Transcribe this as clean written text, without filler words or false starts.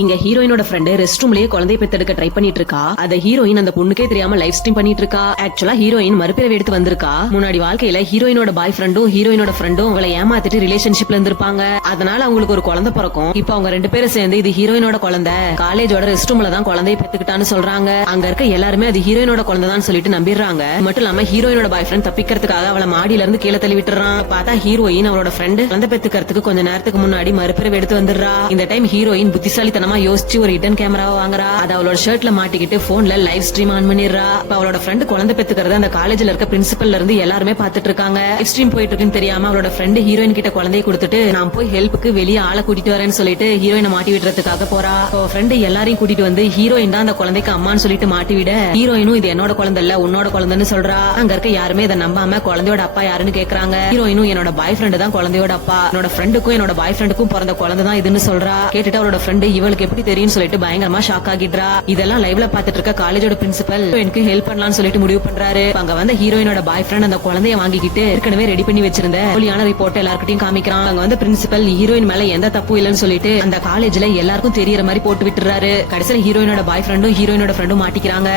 இங்க ஹீரோயினோட friend rest ரூம்லயே குழந்தைய பெத்தெடுக்க ட்ரை பண்ணிட்டு இருக்கா. அத ஹீரோயின் அந்த பொண்ணுக்கே தெரியாம லைவ் ஸ்ட்ரீம் பண்ணிட்டு இருக்கா. ஆக்சுவலா ஹீரோயின் மறுபிறவி எடுத்து வந்திருக்கா. முன்னாடி வாழ்க்கையில ஹீரோயினோட பாய் ஃப்ரெண்டும் ஹீரோயினோட ஃப்ரெண்டும் அவளை ஏமாத்திட்டு ரிலேஷன்ஷிப்ல இருந்திருப்பாங்க. அதனால அவங்களுக்கு ஒரு குழந்தை பிறக்கும். இப்ப அவங்க ரெண்டு பேரும் சேர்ந்து இது ஹீரோயினோட குழந்தை, காலேஜோட ரெஸ்ட் ரூம்ல தான் குழந்தைய பெத்துக்கிட்டான்னு சொல்றாங்க. அங்க இருக்க எல்லாருமே அது ஹீரோயினோட குழந்தை தான் சொல்லிட்டு நம்பிடுறாங்க. மட்டும் இல்லாம ஹீரோயினோட பாய் ஃப்ரெண்ட் தப்பிக்கிறதுக்காக அவளை மாடியில இருந்து கீழே தள்ளி விட்டுறான். பார்த்தா ஹீரோயின் அவளோட ஃப்ரெண்ட் குழந்தை பெத்துக்கிறதுக்கு கொஞ்ச நேரத்துக்கு முன்னாடி மறுபிறவி எடுத்து வந்துடுறா. இந்த டைம் ஹீரோயின் புத்திசாலித்தனமா யோசிச்சு ஒரு ஹிடன் கேமராவை வாங்குறா. அது அவளோட ஷர்ட்ல மாட்டிக்கிட்டு போன்ல லைவ் ஸ்ட்ரீம் ஆன் பண்ணிடுறா. அவளோட ஃப்ரெண்ட் குழந்தை பெத்துக்கிறது அந்த காலேஜ்ல இருக்க பிரின்சிபல்ல இருந்து எல்லாருமே பாத்துட்டு இருக்காங்க. லைவ் ஸ்ட்ரீம் போயிட்டு இருக்குன்னு தெரியாம அவளோட ஃப்ரெண்ட் ஹீரோயின் கிட்ட குழந்தைய கொடுத்துட்டு நான் போய் ஹெல்ப்புக்கு வெளியே ஆளை கூட்டிட்டு வரேன்னு சொல்லிட்டு ஹீரோயினை மாட்டி விடுறதுக்காக போறா. ஃப்ரெண்ட் எல்லாரையும் கூட்டிட்டு வந்து ஹீரோயின் தான் அந்த குழந்தைக்கு அம்மான்னு சொல்லிட்டு மாட்டி விட ஹீரோயினும் இது என்னோட குழந்தை இல்ல உன்னோட குழந்தைன்னு சொல்றா. அங்க இருக்க யாருமே இதை நம்பாம குழந்தையோட அப்பா யாருன்னு கேக்குறாங்க. ஹீரோயினும் என்னோட பாய் ஃப்ரெண்ட் தான் குழந்தையோட அப்பா, என்னோட ஃப்ரெண்டுக்கும் என்னோட பாய் ஃப்ரெண்டுக்கும் பிறந்த குழந்தை தான் இதுன்னு சொல்றா. கேட்டுட்டு அவளோட ஃப்ரெண்ட் இவளுக்கு எப்படி தெரியும் சொல்லிட்டு பயங்கரமா ஷாக் ஆகிடுறா. இதெல்லாம் லைவ்ல பாத்துட்டு இருக்க காலேஜோட பிரின்சிபல் எனக்கு ஹெல்ப் பண்ணலாம்னு சொல்லிட்டு முடிவு பண்றாரு. அங்க வந்த ஹீரோயினோட பாய் ஃப்ரெண்ட் அந்த குழந்தைய வாங்கிக்கிட்டு ஏற்கனவே ரெடி பண்ணி வச்சிருந்த போலியான ரிப்போர்ட் எல்லார்கிட்டயும் காமிக்கிறான். அங்க வந்து பிரின்சிபல் ஹீரோயின் மேல எந்த தப்பு இல்லன்னு சொல்லிட்டு அந்த காலேஜ்ல எல்லாருக்கும் தெரியற மாதிரி போட்டு விட்டுறாரு. கடைசியில ஹீரோயினோட பாய் ஃப்ரெண்டும் ஹீரோயினோட ஃப்ரெண்டும் மாட்டிக்கிறாங்க.